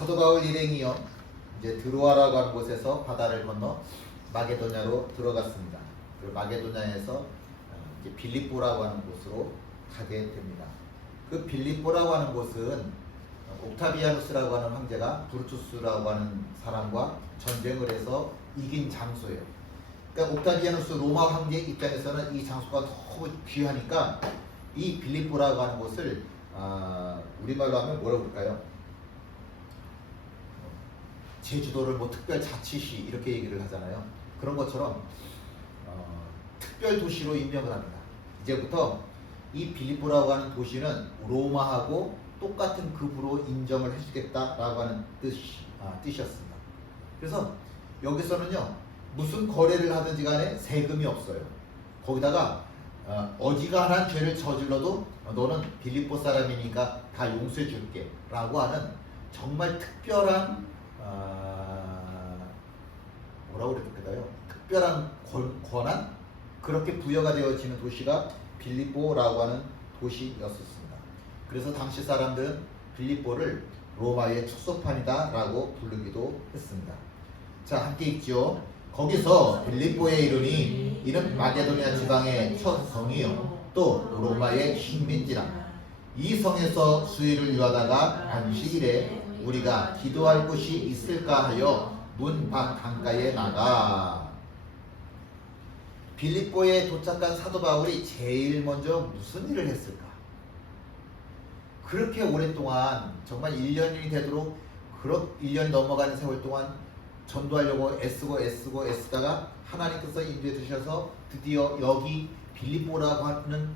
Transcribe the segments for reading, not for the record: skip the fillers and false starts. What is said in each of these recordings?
사도 바울 일행이요 이제 드로아라고 하는 곳에서 바다를 건너 마게도냐로 들어갔습니다. 그리고 마게도냐에서 이제 빌립보라고 하는 곳으로 가게 됩니다. 그 빌립보라고 하는 곳은 옥타비아누스라고 하는 황제가 브루투스라고 하는 사람과 전쟁을 해서 이긴 장소예요. 그러니까 옥타비아누스 로마 황제 입장에서는 이 장소가 너무 귀하니까 이 빌립보라고 하는 곳을 우리말로 하면 뭐라고 볼까요? 제주도를 뭐 특별 자치시 이렇게 얘기를 하잖아요. 그런 것처럼 특별 도시로 임명을 합니다. 이제부터 이 빌립보라고 하는 도시는 로마하고 똑같은 급으로 인정을 해주겠다라고 하는 뜻이었습니다. 그래서 여기서는요 무슨 거래를 하든지 간에 세금이 없어요. 거기다가 어지간한 죄를 저질러도 너는 빌립보 사람이니까 다 용서해 줄게 라고 하는 정말 특별한 뭐라고 그랬을까요? 특별한 권한? 그렇게 부여가 되어지는 도시가 빌립보라고 하는 도시였었습니다. 그래서 당시 사람들은 빌립보를 로마의 축소판이다 라고 부르기도 했습니다. 자, 함께 읽죠. 거기서 빌립보에 이르니 이는 마게도냐 지방의 첫 성이요 또 로마의 식민지라. 이 성에서 수일을 유하다가 안식일에 우리가 기도할 곳이 있을까 하여 문 밖 강가에 나가. 빌립보에 도착한 사도 바울이 제일 먼저 무슨 일을 했을까? 그렇게 오랫동안 정말 1년이 되도록 1년이 넘어가는 세월 동안 전도하려고 애쓰다가 하나님께서 인도해 주셔서 드디어 여기 빌립보라고 하는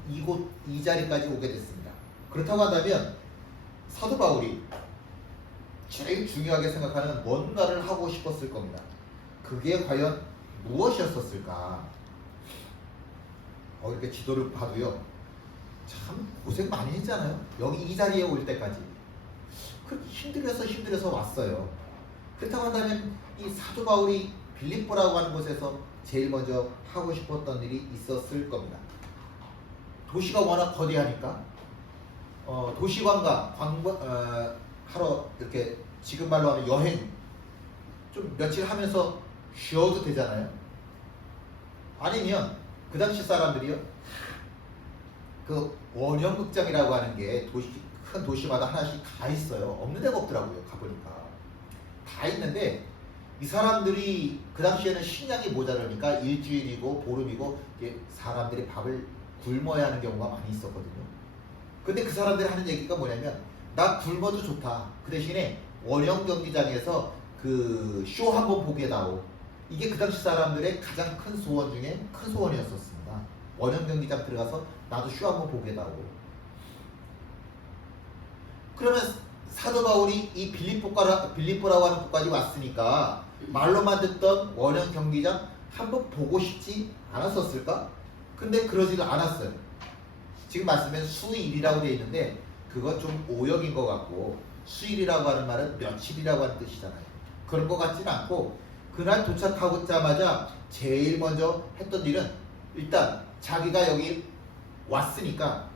이 자리까지 오게 됐습니다. 그렇다고 한다면 사도 바울이 제일 중요하게 생각하는 뭔가를 하고 싶었을 겁니다. 그게 과연 무엇이었을까? 이렇게 지도를 봐도요 참 고생 많이 했잖아요. 여기 이 자리에 올 때까지 그렇게 힘들어서 왔어요. 그렇다고 한다면 이 사도 바울이 빌립보라고 하는 곳에서 제일 먼저 하고 싶었던 일이 있었을 겁니다. 도시가 워낙 거대하니까 도시관광 하러 이렇게 지금 말로 하면 여행 좀 며칠 하면서 쉬어도 되잖아요. 아니면 그 당시 사람들이요 그 원형극장이라고 하는 게 큰 도시마다 하나씩 다 있어요. 없는 데가 없더라고요. 가보니까 다 있는데 이 사람들이 그 당시에는 식량이 모자라니까 일주일이고 보름이고 사람들이 밥을 굶어야 하는 경우가 많이 있었거든요. 근데 그 사람들이 하는 얘기가 뭐냐면 나 굶어도 좋다. 그 대신에 원형 경기장에서 그 쇼 한번 보게 다오. 이게 그 당시 사람들의 가장 큰 소원 중에 큰 소원이었었습니다. 원형 경기장 들어가서 나도 쇼 한번 보게 다오. 그러면 사도 바울이 이 빌립보라고 하는 곳까지 왔으니까 말로만 듣던 원형 경기장 한번 보고 싶지 않았었을까? 근데 그러지도 않았어요. 지금 말씀에 수일이라고 되어 있는데 그건 좀 오역인 것 같고 수일이라고 하는 말은 며칠이라고 하는 뜻이잖아요. 그런 것 같지는 않고 그날 도착하자마자 제일 먼저 했던 일은 일단 자기가 여기 왔으니까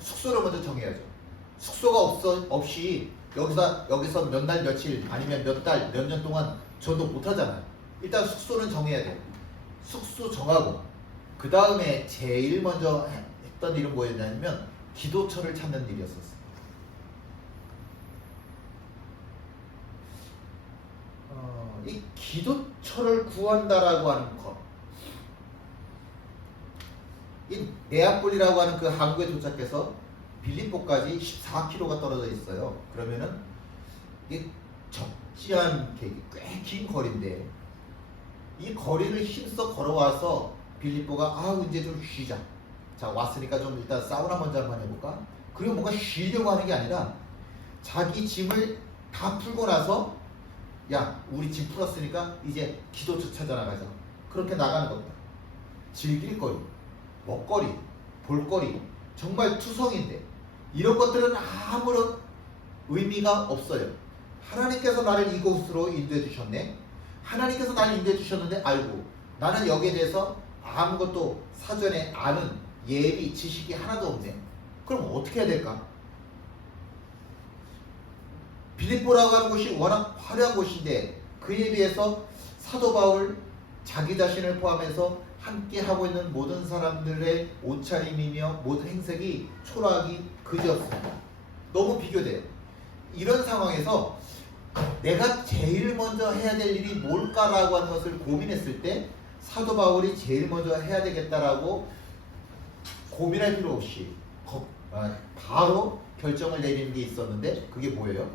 숙소를 먼저 정해야죠. 숙소가 없이 여기서 몇 날 며칠 아니면 몇 달 몇 년 동안 전도 못 하잖아요. 일단 숙소는 정해야 돼요. 숙소 정하고 그 다음에 제일 먼저 했던 일은 뭐였냐면 기도처를 찾는 일이었었어요. 이 기도처를 구한다라고 하는 것, 이 네아폴리라고 하는 그 항구에 도착해서 빌립보까지 14km가 떨어져 있어요. 그러면은 이게 적지 않게 꽤 긴 거리인데 이 거리를 힘써 걸어와서 빌립보가 이제 좀 쉬자. 자 왔으니까 좀 일단 사우나 먼저 한번 해볼까? 그리고 뭔가 쉬려고 하는 게 아니라 자기 짐을 다 풀고 나서 야 우리 짐 풀었으니까 이제 기도처 찾아 나가자. 그렇게 나가는 겁니다. 즐길 거리, 먹거리, 볼거리 정말 투성인데 이런 것들은 아무런 의미가 없어요. 하나님께서 나를 이곳으로 인도해 주셨네. 하나님께서 나를 인도해 주셨는데 아이고 나는 여기에 대해서 아무것도 사전에 아는 예비 지식이 하나도 없네. 그럼 어떻게 해야 될까? 빌립보라고 하는 곳이 워낙 화려한 곳인데 그에 비해서 사도 바울 자기 자신을 포함해서 함께 하고 있는 모든 사람들의 옷차림이며 모든 행색이 초라하기 그지없습니다. 너무 비교돼요. 이런 상황에서 내가 제일 먼저 해야 될 일이 뭘까라고 하는 것을 고민했을 때 사도 바울이 제일 먼저 해야 되겠다라고 고민할 필요 없이 바로 결정을 내리는 게 있었는데 그게 뭐예요?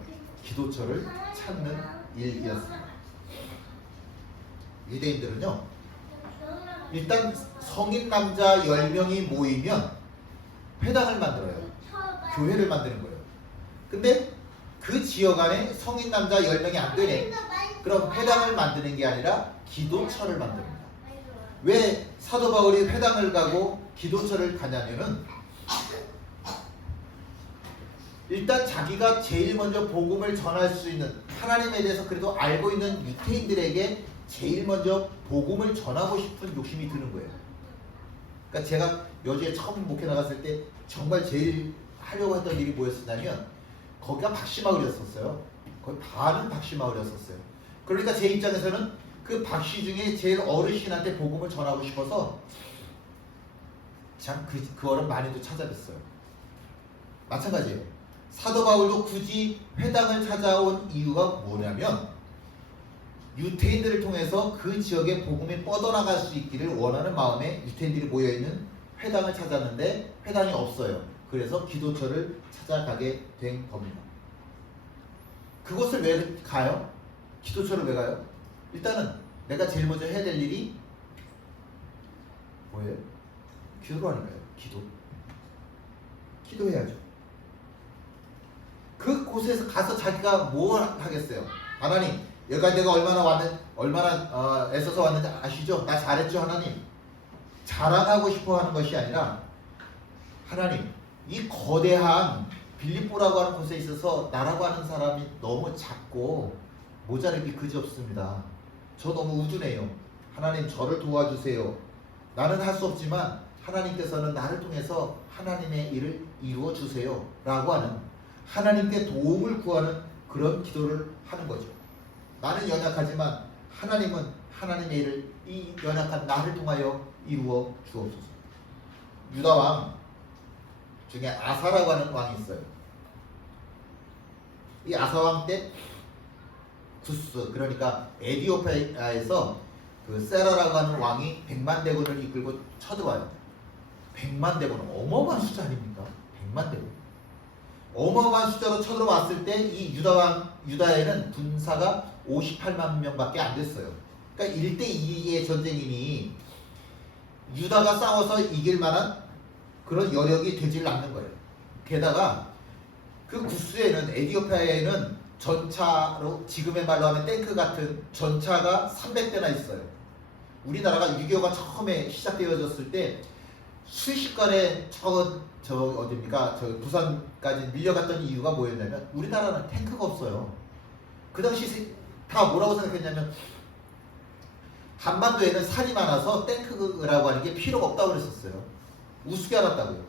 기도처를 찾는 일이었습니다. 유대인들은요, 일단 성인 남자 10명이 모이면 회당을 만들어요. 교회를 만드는 거예요. 근데 그 지역 안에 성인 남자 10명이 안 되네. 그럼 회당을 만드는 게 아니라 기도처를 만듭니다. 왜 사도 바울이 회당을 가고 기도처를 가냐면은 일단 자기가 제일 먼저 복음을 전할 수 있는 하나님에 대해서 그래도 알고 있는 유대인들에게 제일 먼저 복음을 전하고 싶은 욕심이 드는 거예요. 그러니까 제가 여주에 처음 목회 나갔을 때 정말 제일 하려고 했던 일이 뭐였었냐면 거기가 박씨마을이었어요. 거의 반은 박씨마을이었어요. 그러니까 제 입장에서는 그 박씨 중에 제일 어르신한테 복음을 전하고 싶어서 참 그 어른 많이도 찾아뵀어요. 마찬가지예요. 사도 바울도 굳이 회당을 찾아온 이유가 뭐냐면 유대인들을 통해서 그 지역에 복음이 뻗어나갈 수 있기를 원하는 마음에 유대인들이 모여있는 회당을 찾았는데 회당이 없어요. 그래서 기도처를 찾아가게 된 겁니다. 그곳을 왜 가요? 기도처를 왜 가요? 일단은 내가 제일 먼저 해야 될 일이 뭐예요? 기도로 하는 거예요. 기도해야죠. 그 곳에서 가서 자기가 뭘 하겠어요? 하나님, 여기가 내가 얼마나 애써서 왔는지 아시죠? 나 잘했죠, 하나님? 자랑하고 싶어 하는 것이 아니라 하나님, 이 거대한 빌립보라고 하는 곳에 있어서 나라고 하는 사람이 너무 작고 모자르기 그지없습니다. 저 너무 우둔해요. 하나님, 저를 도와주세요. 나는 할 수 없지만 하나님께서는 나를 통해서 하나님의 일을 이루어 주세요 라고 하는 하나님께 도움을 구하는 그런 기도를 하는 거죠. 나는 연약하지만 하나님은 하나님의 일을 이 연약한 나를 통하여 이루어 주옵소서. 유다 왕 중에 아사라고 하는 왕이 있어요. 이 아사 왕 때 구스, 그러니까 에디오피아에서 그 세라라고 하는 왕이 100만 대군을 이끌고 쳐들어와요. 100만 대군, 어마어마한 숫자 아닙니까? 100만 대군. 어마어마한 숫자로 쳐들어왔을 때 이 유다에는 군사가 58만 명밖에 안 됐어요. 그러니까 1대2의 전쟁이니 유다가 싸워서 이길 만한 그런 여력이 되질 않는 거예요. 게다가 그 구스에는, 에디오피아에는 전차로, 지금의 말로 하면 탱크 같은 전차가 300대나 있어요. 우리나라가 6.25가 처음에 시작되어졌을 때 순식간에 어딥니까? 저 부산까지 밀려갔던 이유가 뭐였냐면 우리나라는 탱크가 없어요. 그 당시 다 뭐라고 생각했냐면 한반도에는 산이 많아서 탱크라고 하는 게 필요가 없다고 그랬었어요. 우습게 알았다고요.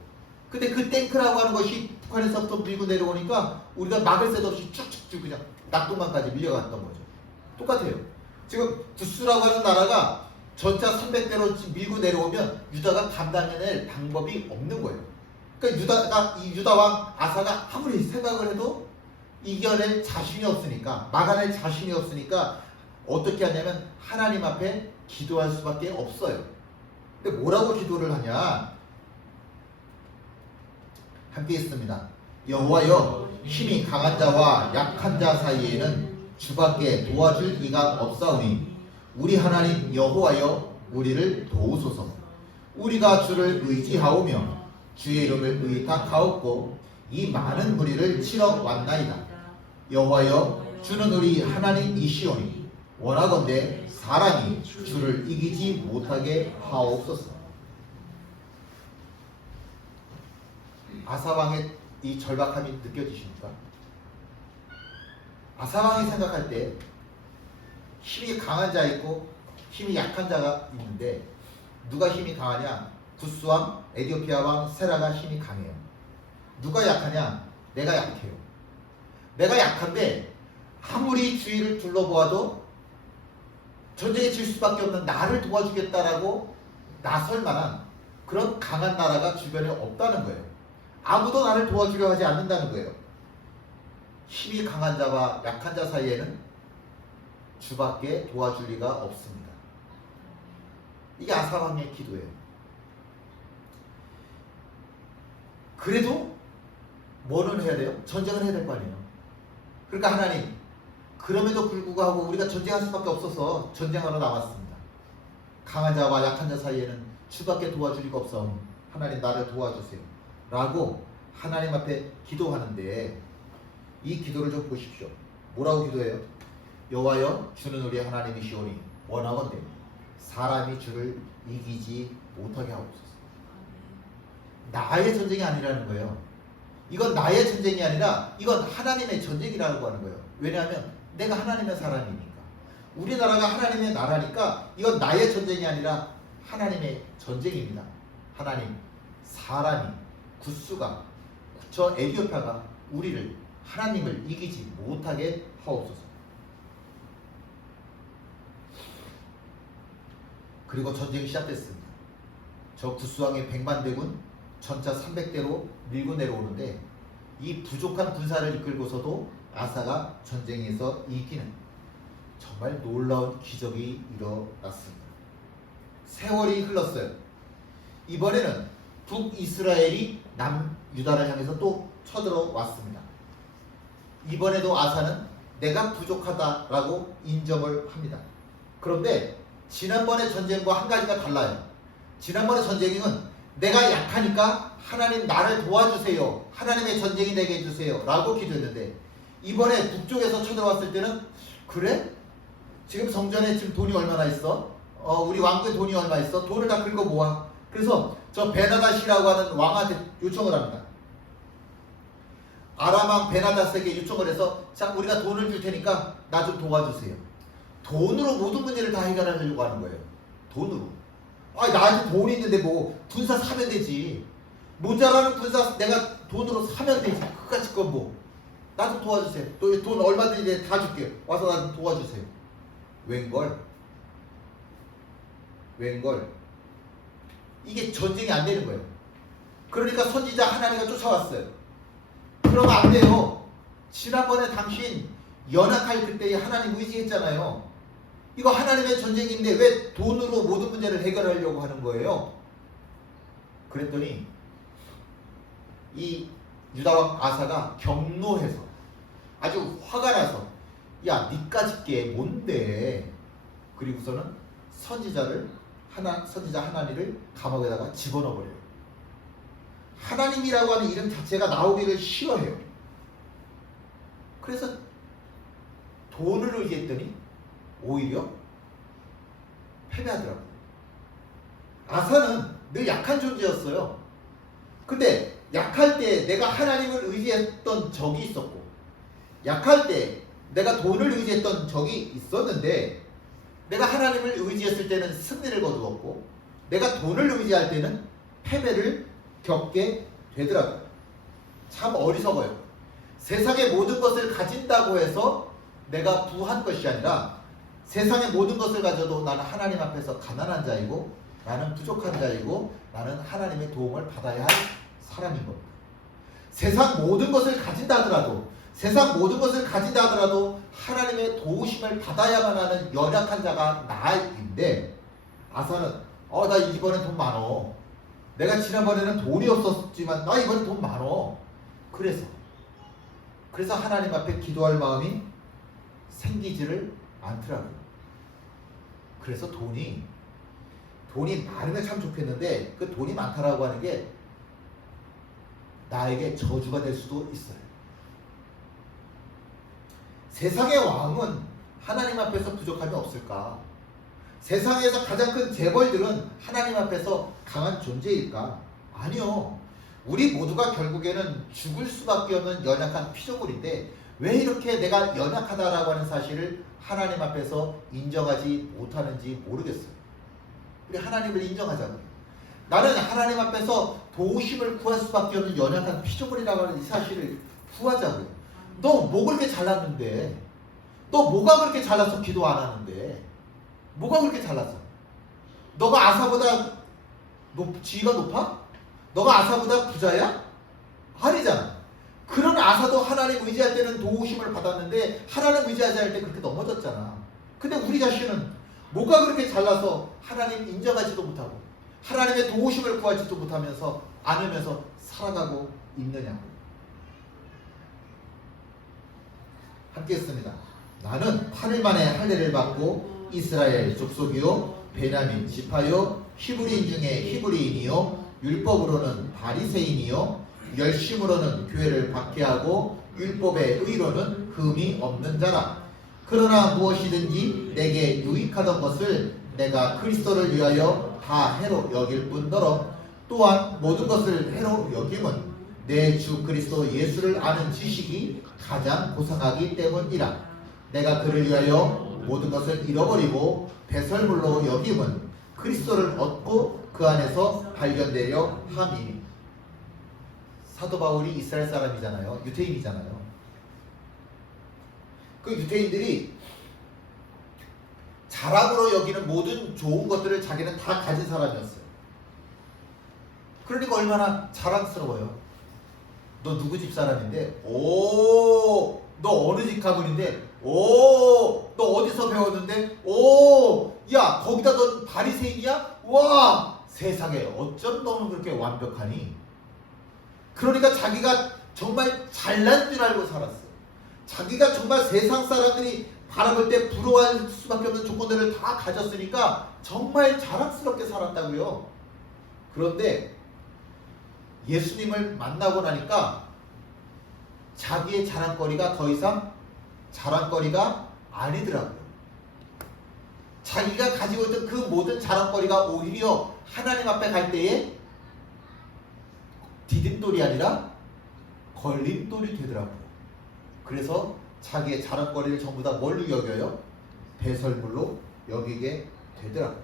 근데 그 탱크라고 하는 것이 북한에서부터 밀고 내려오니까 우리가 막을 새도 없이 쭉쭉쭉 그냥 낙동강까지 밀려갔던 거죠. 똑같아요. 지금 구스라고 하는 나라가 전차 300대로 밀고 내려오면 유다가 감당해낼 방법이 없는 거예요. 그러니까 이 유다왕 아사가 아무리 생각을 해도 이겨낼 자신이 없으니까, 막아낼 자신이 없으니까 어떻게 하냐면 하나님 앞에 기도할 수밖에 없어요. 근데 뭐라고 기도를 하냐? 함께 있습니다. 여호와여, 힘이 강한 자와 약한 자 사이에는 주밖에 도와줄 이가 없사오니 우리 하나님 여호와여, 우리를 도우소서. 우리가 주를 의지하오며 주의 이름을 의탁하옵고 이 많은 무리를 치러 왔나이다. 여호와여, 주는 우리 하나님이시오니 원하건대 사람이 주를 이기지 못하게 하옵소서. 아사왕의 이 절박함이 느껴지십니까? 아사왕이 생각할 때 힘이 강한 자 있고 힘이 약한 자가 있는데 누가 힘이 강하냐? 구스왕, 에디오피아 왕 세라가 힘이 강해요. 누가 약하냐? 내가 약해요. 내가 약한데 아무리 주위를 둘러보아도 전쟁에 질 수밖에 없는 나를 도와주겠다라고 나설 만한 그런 강한 나라가 주변에 없다는 거예요. 아무도 나를 도와주려 하지 않는다는 거예요. 힘이 강한 자와 약한 자 사이에는 주밖에 도와줄 리가 없습니다. 이게 아사왕의 기도예요. 그래도 뭐는 해야 돼요? 전쟁을 해야 될 거 아니에요. 그러니까 하나님, 그럼에도 불구하고 우리가 전쟁할 수밖에 없어서 전쟁하러 나왔습니다. 강한 자와 약한 자 사이에는 주밖에 도와줄 리가 없어. 하나님 나를 도와주세요. 라고 하나님 앞에 기도하는데 이 기도를 좀 보십시오. 뭐라고 기도해요? 여호와여 주는 우리 하나님이시오니 원하건대 사람이 주를 이기지 못하게 하옵소서. 나의 전쟁이 아니라는 거예요. 이건 나의 전쟁이 아니라 이건 하나님의 전쟁이라고 하는 거예요. 왜냐하면 내가 하나님의 사람이니까. 우리나라가 하나님의 나라니까 이건 나의 전쟁이 아니라 하나님의 전쟁입니다. 하나님, 사람이, 구스가, 저 에디오피아가 우리를, 하나님을 이기지 못하게 하옵소서. 그리고 전쟁이 시작됐습니다. 저 구스왕의 100만 대군 전차 300대로 밀고 내려오는데 이 부족한 군사를 이끌고서도 아사가 전쟁에서 이기는 정말 놀라운 기적이 일어났습니다. 세월이 흘렀어요. 이번에는 북이스라엘이 남유다를 향해서 또 쳐들어왔습니다. 이번에도 아사는 내가 부족하다라고 인정을 합니다. 그런데 지난번의 전쟁과 한 가지가 달라요. 지난번의 전쟁은 내가 약하니까 하나님 나를 도와주세요. 하나님의 전쟁이 되게 해주세요. 라고 기도했는데 이번에 북쪽에서 쳐들어왔을 때는 그래? 지금 성전에 지금 돈이 얼마나 있어? 우리 왕국에 돈이 얼마 있어? 돈을 다 긁어 모아. 그래서 저 베나다시라고 하는 왕한테 요청을 합니다. 아람왕 베나다스에게 요청을 해서 자 우리가 돈을 줄 테니까 나 좀 도와주세요. 돈으로 모든 문제를 다 해결하려고 하는 거예요. 돈으로. 나한테 돈이 있는데 뭐 군사 사면 되지. 모자라는 군사 내가 돈으로 사면 되지. 그까짓 건 뭐. 나 좀 도와주세요. 또 돈 얼마든지 다 줄게. 와서 나 좀 도와주세요. 웬걸? 이게 전쟁이 안 되는 거예요. 그러니까 선지자 하나님가 쫓아왔어요. 그러면 안 돼요. 지난번에 당신 연약할 그때에 하나님 의지했잖아요. 이거 하나님의 전쟁인데 왜 돈으로 모든 문제를 해결하려고 하는 거예요? 그랬더니 이 유다왕 아사가 경노해서 아주 화가 나서 야 니까짓 게 뭔데? 그리고서는 선지자 하나니를 감옥에다가 집어넣어버려요. 하나님이라고 하는 이름 자체가 나오기를 싫어해요. 그래서 돈을 의지했더니 오히려 패배하더라고요. 아사는 늘 약한 존재였어요. 근데 약할 때 내가 하나님을 의지했던 적이 있었고 약할 때 내가 돈을 의지했던 적이 있었는데 내가 하나님을 의지했을 때는 승리를 거두었고 내가 돈을 의지할 때는 패배를 겪게 되더라고요. 참 어리석어요. 세상의 모든 것을 가진다고 해서 내가 부한 것이 아니라 세상의 모든 것을 가져도 나는 하나님 앞에서 가난한 자이고 나는 부족한 자이고 나는 하나님의 도움을 받아야 할 사람인 겁니다. 세상 모든 것을 가진다 하더라도 하나님의 도우심을 받아야만 하는 연약한 자가 나인데 아사는 나 이번엔 돈 많어. 내가 지난번에는 돈이 없었지만 나 이번엔 돈 많어. 그래서 하나님 앞에 기도할 마음이 생기지를 않더라고요. 그래서 돈이 많으면 참 좋겠는데 그 돈이 많다라고 하는 게 나에게 저주가 될 수도 있어요. 세상의 왕은 하나님 앞에서 부족함이 없을까? 세상에서 가장 큰 재벌들은 하나님 앞에서 강한 존재일까? 아니요. 우리 모두가 결국에는 죽을 수밖에 없는 연약한 피조물인데 왜 이렇게 내가 연약하다라고 하는 사실을 하나님 앞에서 인정하지 못하는지 모르겠어요. 우리 하나님을 인정하자고요. 나는 하나님 앞에서 도우심을 구할 수밖에 없는 연약한 피조물이라고 하는 이 사실을 구하자고요. 너 뭐 그렇게 잘났는데 너 뭐가 그렇게 잘나서 기도 안 하는데? 뭐가 그렇게 잘났어? 너가 아사보다 지위가 높아? 너가 아사보다 부자야? 아니잖아. 그런 아사도 하나님 의지할 때는 도우심을 받았는데 하나님 의지하지 않을 때 그렇게 넘어졌잖아. 근데 우리 자신은 뭐가 그렇게 잘나서 하나님 인정하지도 못하고 하나님의 도우심을 구하지도 못하면서 않으면서 살아가고 있느냐고. 함께 했습니다. 나는 8일 만에 할례를 받고 이스라엘 족속이요 베냐민 지파요 히브리인 중에 히브리인이요 율법으로는 바리새인이요 열심으로는 교회를 박해하고 율법의 의로는 흠이 없는 자라. 그러나 무엇이든지 내게 유익하던 것을 내가 그리스도를 위하여 다 해로 여길 뿐더러 또한 모든 것을 해로 여김은 내 주 그리스도 예수를 아는 지식이 가장 고상하기 때문이라. 내가 그를 위하여 모든 것을 잃어버리고 배설물로 여김은 그리스도를 얻고 그 안에서 발견되려 함이니. 사도 바울이 이스라엘 사람이잖아요. 유대인이잖아요. 그 유대인들이 자랑으로 여기는 모든 좋은 것들을 자기는 다 가진 사람이었어요. 그러니까 얼마나 자랑스러워요. 너 누구 집 사람인데? 오, 너 어느 집 가문인데? 오, 너 어디서 배웠는데? 오, 야, 거기다 넌 바리새인이야? 와, 세상에 어쩜 너는 그렇게 완벽하니? 그러니까 자기가 정말 잘난 줄 알고 살았어요. 자기가 정말 세상 사람들이 바라볼 때 부러워할 수밖에 없는 조건들을 다 가졌으니까 정말 자랑스럽게 살았다고요. 그런데 예수님을 만나고 나니까 자기의 자랑거리가 더 이상 자랑거리가 아니더라고요. 자기가 가지고 있던 그 모든 자랑거리가 오히려 하나님 앞에 갈 때에 디딤돌이 아니라 걸림돌이 되더라고요. 그래서 자기의 자랑거리를 전부 다 뭘로 여겨요? 배설물로 여기게 되더라고요.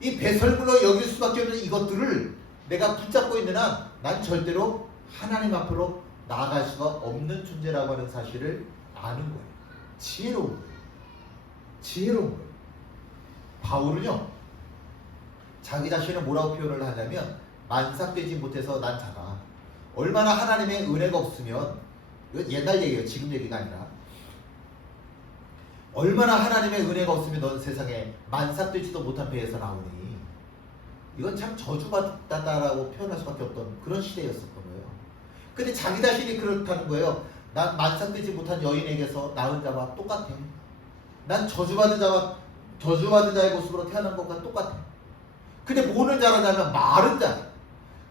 이 배설물로 여길 수밖에 없는 이것들을 내가 붙잡고 있는 한 난 절대로 하나님 앞으로 나아갈 수가 없는 존재라고 하는 사실을 아는 거예요. 지혜로운 거예요. 지혜로운 거예요. 바울은요, 자기 자신을 뭐라고 표현을 하냐면 만삭되지 못해서 난 자가. 얼마나 하나님의 은혜가 없으면, 이건 옛날 얘기예요. 지금 얘기가 아니라. 얼마나 하나님의 은혜가 없으면 넌 세상에 만삭되지도 못한 배에서 나오니. 이건 참 저주받았다라고 표현할 수밖에 없던 그런 시대였었던 거예요. 근데 자기 자신이 그렇다는 거예요. 난 만삭되지 못한 여인에게서 낳은 자와 똑같아. 난 저주받은 자의 모습으로 태어난 것과 똑같아. 근데 뭐는 잘하냐면 말은 잘해.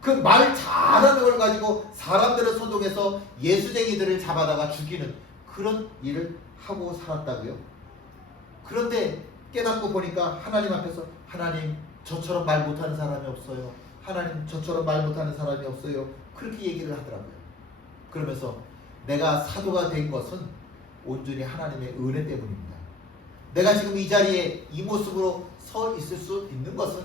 그 말 잘하는 걸 가지고 사람들을 소동해서 예수쟁이들을 잡아다가 죽이는 그런 일을 하고 살았다고요. 그런데 깨닫고 보니까 하나님 앞에서 하나님 저처럼 말 못하는 사람이 없어요. 하나님 저처럼 말 못하는 사람이 없어요. 그렇게 얘기를 하더라고요. 그러면서 내가 사도가 된 것은 온전히 하나님의 은혜 때문입니다. 내가 지금 이 자리에 이 모습으로 서 있을 수 있는 것은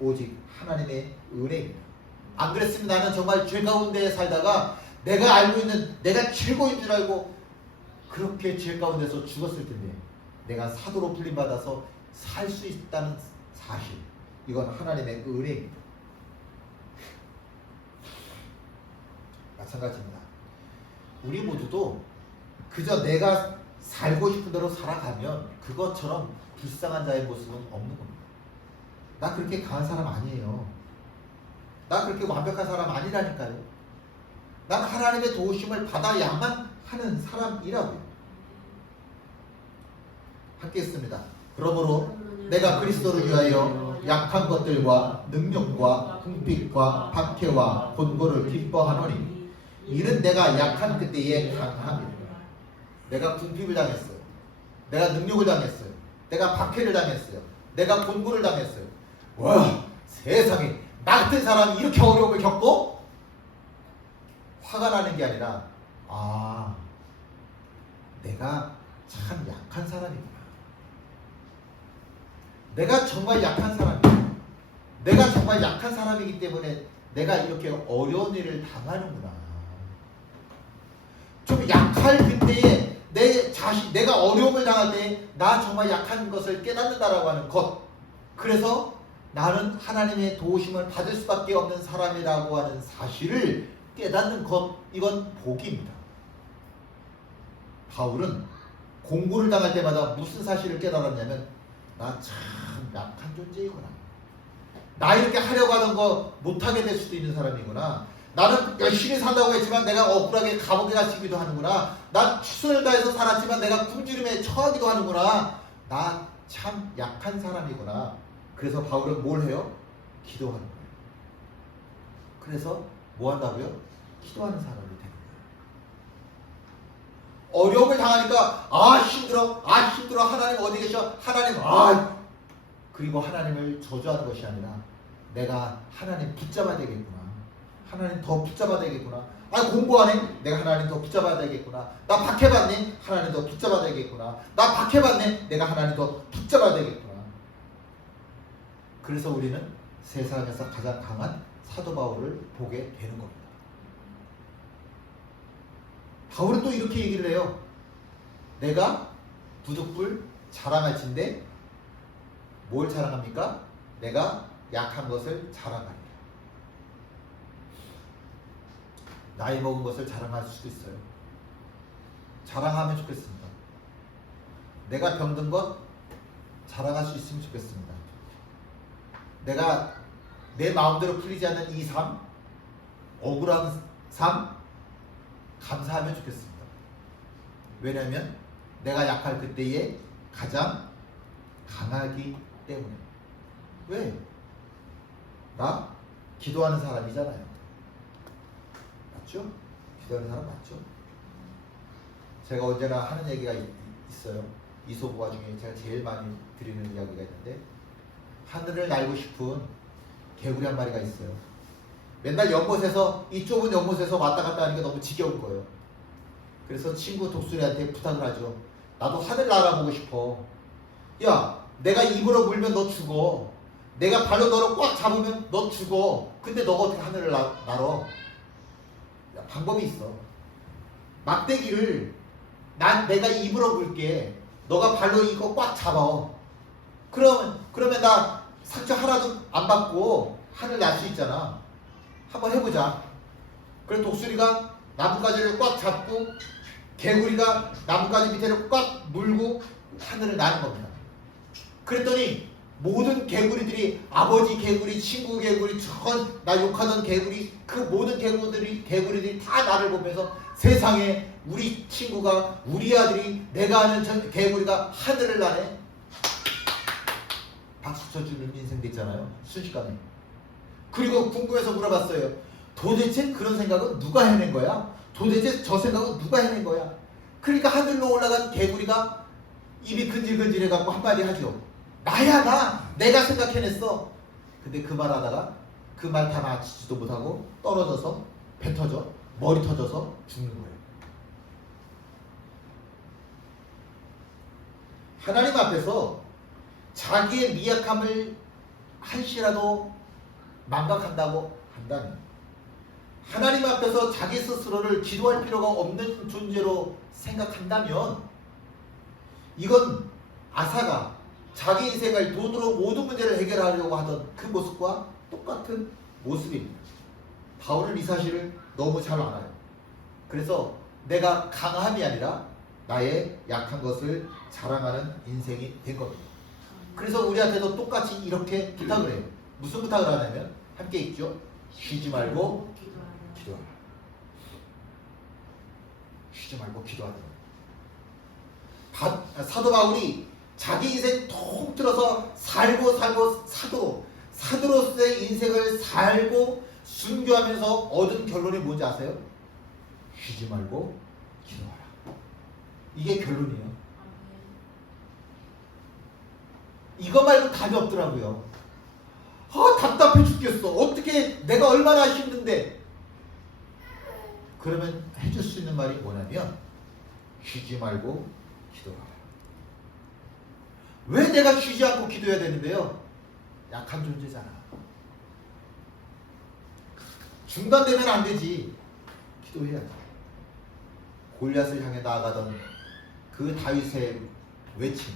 오직 하나님의 은혜입니다. 안 그랬으면 나는 정말 죄 가운데 살다가 내가 알고 있는 내가 최고인 줄 알고 그렇게 죄 가운데서 죽었을 텐데 내가 사도로 불림받아서 살 수 있다는 사실, 이건 하나님의 은혜입니다. 마찬가지입니다. 우리 모두도 그저 내가 살고 싶은 대로 살아가면 그것처럼 불쌍한 자의 모습은 없는 겁니다. 나 그렇게 강한 사람 아니에요. 나 그렇게 완벽한 사람 아니라니까요. 난 하나님의 도우심을 받아야만 하는 사람이라고요. 함께 했습니다. 그러므로 내가 그리스도를 위하여 약한 것들과 능력과 궁핍과 박해와 곤고를 기뻐하노니 이는 내가 약한 그때의 강함이라. 내가 궁핍을 당했어요. 내가 능력을 당했어요. 내가 박해를 당했어요. 내가 곤고를 당했어요. 와, 세상에 나 같은 사람이 이렇게 어려움을 겪고 화가 나는 게 아니라 아, 내가 참 약한 사람이구나. 내가 정말 약한 사람이야. 내가 정말 약한 사람이기 때문에 내가 이렇게 어려운 일을 당하는구나. 좀 약할 그때에 내 자신, 내가 어려움을 당할 때 나 정말 약한 것을 깨닫는다라고 하는 것. 그래서 나는 하나님의 도우심을 받을 수밖에 없는 사람이라고 하는 사실을 깨닫는 것. 이건 복입니다. 바울은 공고를 당할 때마다 무슨 사실을 깨달았냐면 나 참 약한 존재이구나. 나 이렇게 하려고 하는 거 못하게 될 수도 있는 사람이구나. 나는 열심히 산다고 했지만 내가 억울하게 감옥에 갇히기도 하는구나. 난 최선을 다해서 살았지만 내가 굶주림에 처하기도 하는구나. 나 참 약한 사람이구나. 그래서 바울은 뭘 해요? 기도하는 거예요. 그래서 뭐 한다고요? 기도하는 사람이 되는 거예요. 어려움을 당하니까 힘들어 하나님 어디 계셔? 하나님 그리고 하나님을 저주하는 것이 아니라 내가 하나님 붙잡아야 되겠구나. 하나님 더 붙잡아야 되겠구나. 공부 안 해? 내가 하나님 더 붙잡아야 되겠구나. 나 박해받니? 하나님 더 붙잡아야 되겠구나. 나 박해받네? 내가 하나님 더 붙잡아야 되겠구나. 그래서 우리는 세상에서 가장 강한 사도 바울을 보게 되는 겁니다. 바울은 또 이렇게 얘기를 해요. 내가 부득불 자랑할진대 뭘 자랑합니까? 내가 약한 것을 자랑하리라. 나이 먹은 것을 자랑할 수도 있어요. 자랑하면 좋겠습니다. 내가 병든 것 자랑할 수 있으면 좋겠습니다. 내가 내 마음대로 풀리지 않는 이 삶, 억울한 삶 감사하면 좋겠습니다. 왜냐하면 내가 약할 그때에 가장 강하기 때문에. 왜? 나 기도하는 사람이잖아요. 맞죠? 기도하는 사람 맞죠? 제가 언제나 하는 얘기가 있어요. 이소부화 중에 제가 제일 많이 드리는 이야기가 있는데, 하늘을 날고 싶은 개구리 한 마리가 있어요. 맨날 연못에서, 이 좁은 연못에서 왔다 갔다 하는 게 너무 지겨운 거예요. 그래서 친구 독수리한테 부탁을 하죠. 나도 하늘 날아보고 싶어. 야, 내가 입으로 물면 너 죽어. 내가 발로 너를 꽉 잡으면 너 죽어. 근데 너가 어떻게 하늘을 날어? 방법이 있어. 막대기를 내가 입으로 물게. 너가 발로 이거 꽉 잡아. 그러면 나 상처 하나도 안 받고 하늘 날 수 있잖아. 한번 해보자. 그래서 독수리가 나뭇가지를 꽉 잡고 개구리가 나뭇가지 밑에를 꽉 물고 하늘을 나는 겁니다. 그랬더니 모든 개구리들이, 아버지 개구리, 친구 개구리, 나 욕하던 개구리, 그 모든 개구리들이 다 나를 보면서 세상에 우리 친구가, 우리 아들이, 내가 아는 저 개구리가 하늘을 나네. 박수 쳐주는 인생도 있잖아요. 순식간에. 그리고 궁금해서 물어봤어요. 도대체 그런 생각은 누가 해낸 거야? 도대체 저 생각은 누가 해낸 거야? 그러니까 하늘로 올라간 개구리가 입이 근질근질해갖고 한마디 하죠. 나야 나! 내가 생각해냈어. 근데 그 말 하다가 그 말 다 맞히지도 못하고 떨어져서 배 터져, 머리 터져서 죽는 거예요. 하나님 앞에서 자기의 미약함을 한시라도 망각한다고 한다면, 하나님 앞에서 자기 스스로를 기도할 필요가 없는 존재로 생각한다면, 이건 아사가 자기 인생을 돈으로 모든 문제를 해결하려고 하던 그 모습과 똑같은 모습입니다. 바울은 이 사실을 너무 잘 알아요. 그래서 내가 강함이 아니라 나의 약한 것을 자랑하는 인생이 된 겁니다. 그래서 우리한테도 똑같이 이렇게 부탁을 해요. 무슨 부탁을 하냐면, 함께 읽죠. 쉬지 말고 기도하라. 쉬지 말고 기도하라. 사도 바울이 자기 인생 통틀어서 살고 사도로서의 인생을 살고 순교하면서 얻은 결론이 뭔지 아세요? 쉬지 말고 기도하라. 이게 결론이에요. 이거 말고 답이 없더라고요. 답답해 죽겠어. 어떻게, 내가 얼마나 힘든데. 그러면 해줄 수 있는 말이 뭐냐면, 쉬지 말고 기도하라. 왜 내가 쉬지 않고 기도해야 되는데요? 약한 존재잖아. 중단되면 안 되지. 기도해야지. 골리앗을 향해 나아가던 그 다윗의 외침,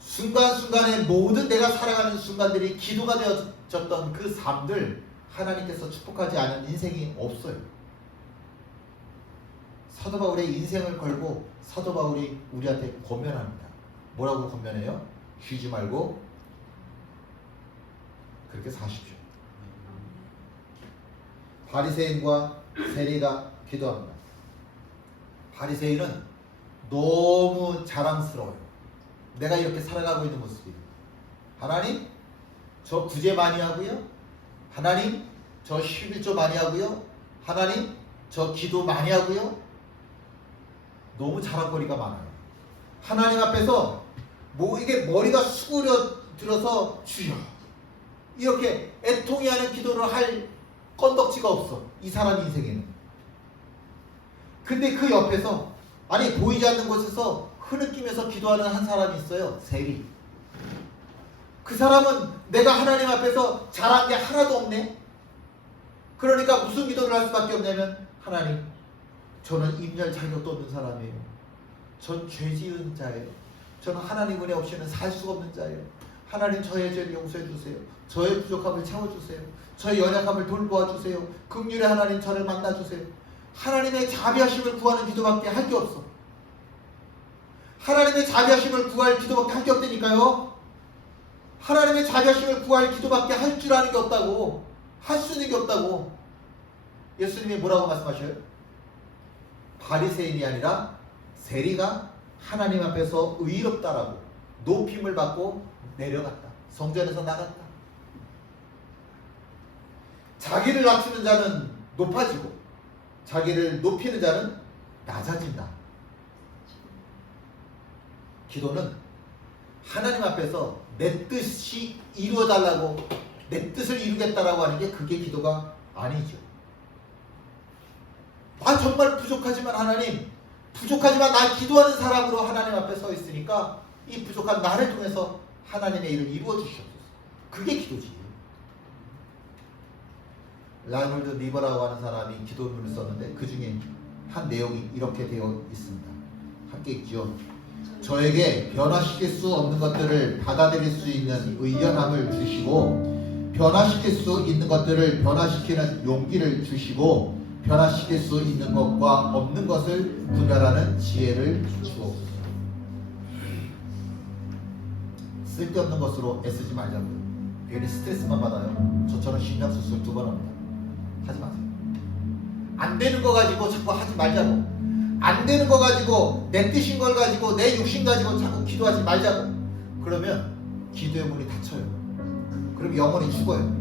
순간순간의 모든 내가 살아가는 순간들이 기도가 되어졌던 그 삶들, 하나님께서 축복하지 않은 인생이 없어요. 사도 바울의 인생을 걸고 사도 바울이 우리한테 권면합니다. 뭐라고 권면해요? 쉬지 말고 그렇게 사십시오. 바리새인과 세리가 기도합니다. 바리새인은 너무 자랑스러워요. 내가 이렇게 살아가고 있는 모습이. 하나님, 저 구제 많이 하고요. 하나님, 저 11조 많이 하고요. 하나님, 저 기도 많이 하고요. 너무 자랑거리가 많아요. 하나님 앞에서 이게 머리가 수그러들어서 주여 이렇게 애통이 하는 기도를 할 건덕지가 없어. 이 사람 인생에는. 근데 그 옆에서 보이지 않는 곳에서 흐느끼면서 기도하는 한 사람이 있어요. 세리. 그 사람은 내가 하나님 앞에서 잘한 게 하나도 없네. 그러니까 무슨 기도를 할 수밖에 없냐면 하나님, 저는 임할 자격도 없는 사람이에요. 전 죄 지은 자예요. 저는 하나님 은혜 없이는 살 수가 없는 자예요. 하나님, 저의 죄를 용서해 주세요. 저의 부족함을 채워주세요. 저의 연약함을 돌보아 주세요. 긍휼의 하나님, 저를 만나주세요. 하나님의 자비하심을 구하는 기도밖에 할 게 없어. 하나님의 자비하심을 구할 기도밖에 할 게 없다니까요. 하나님의 자비하심을 구할 기도밖에 할 줄 아는 게 없다고. 할 수 있는 게 없다고. 예수님이 뭐라고 말씀하셔요? 바리새인이 아니라 세리가 하나님 앞에서 의롭다라고 높임을 받고 내려갔다. 성전에서 나갔다. 자기를 낮추는 자는 높아지고 자기를 높이는 자는 낮아진다. 기도는 하나님 앞에서 내 뜻이 이루어달라고, 내 뜻을 이루겠다라고 하는 게 그게 기도가 아니죠. 나 정말 부족하지만 하나님, 부족하지만 나 기도하는 사람으로 하나님 앞에 서 있으니까 이 부족한 나를 통해서 하나님의 일을 이루어 주시옵소서. 그게 기도지. 라이놀드 리버라고 하는 사람이 기도문을 썼는데 그 중에 한 내용이 이렇게 되어 있습니다. 함께 읽죠. 저에게 변화시킬 수 없는 것들을 받아들일 수 있는 의연함을 주시고, 변화시킬 수 있는 것들을 변화시키는 용기를 주시고, 변화시킬 수 있는 것과 없는 것을 구별하는 지혜를 주옵소서. 쓸데없는 것으로 애쓰지 말자고요. 괜히 스트레스만 받아요. 저처럼 심장수술 2번 합니다. 하지 마세요. 안 되는 거 가지고 자꾸 하지 말자고. 안 되는 거 가지고, 내 뜻인 걸 가지고, 내 욕심 가지고 자꾸 기도하지 말자고. 그러면 기도의 문이 닫혀요. 그럼 영혼이 죽어요.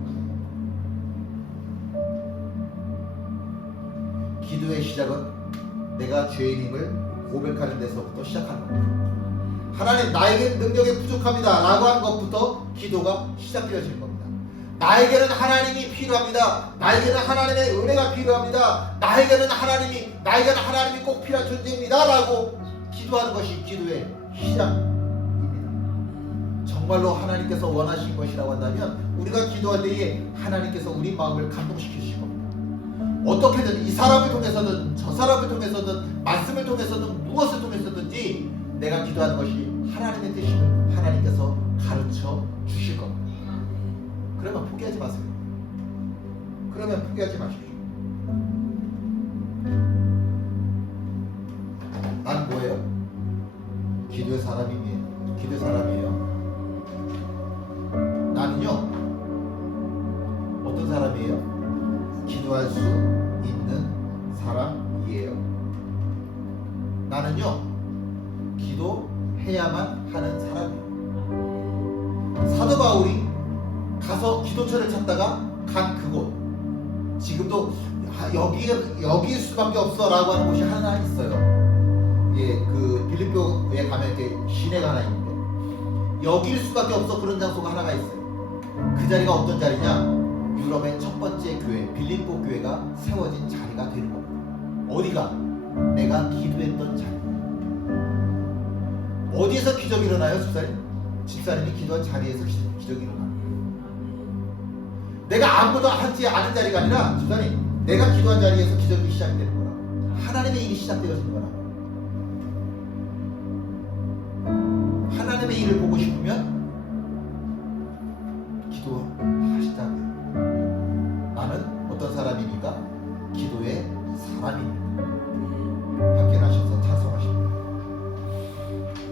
기도의 시작은 내가 죄인임을 고백하는 데서부터 시작하는 겁니다. 하나님, 나에게는 능력이 부족합니다 라고 하는 것부터 기도가 시작되어지는 겁니다. 나에게는 하나님이 필요합니다. 나에게는 하나님의 은혜가 필요합니다. 나에게는 하나님이 꼭 필요한 존재입니다 라고 기도하는 것이 기도의 시작입니다. 정말로 하나님께서 원하신 것이라고 한다면 우리가 기도할 때에 하나님께서 우리 마음을 감동시키실 겁니다. 어떻게든 이 사람을 통해서든 저 사람을 통해서든 말씀을 통해서든 무엇을 통해서든지 내가 기도하는 것이 하나님의 뜻임을 하나님께서 가르쳐 주실 겁니다. 그러면 포기하지 마세요. 그러면 포기하지 마십시오. 난 뭐예요? 기도의 사람이에요. 기도의 사람이에요. 나는요, 어떤 사람이에요? 기도할 수 있는 사람이에요. 나는요, 기도해야만 하는 사람이에요. 사도 바울이 가서 기도처를 찾다가 간 그곳, 지금도 여기일 수밖에 없어 라고 하는 곳이 하나 있어요. 그 빌립보에 가면 이렇게 시내가 하나 있는데 여기일 수밖에 없어. 그런 장소가 하나가 있어요. 그 자리가 어떤 자리냐? 유럽의 첫 번째 교회, 빌립보 교회가 세워진 자리가 되는 겁니다. 어디가? 내가 기도했던 자리. 어디에서 기적이 일어나요? 집사님이 기도한 자리에서 기적이 일어나요. 내가 아무것도 하지 않은 자리가 아니라 집사님, 내가 기도한 자리에서 기적이 시작되는 거라. 하나님의 일이 시작되어지는 거라. 하나님의 일을 보고 싶으면 기도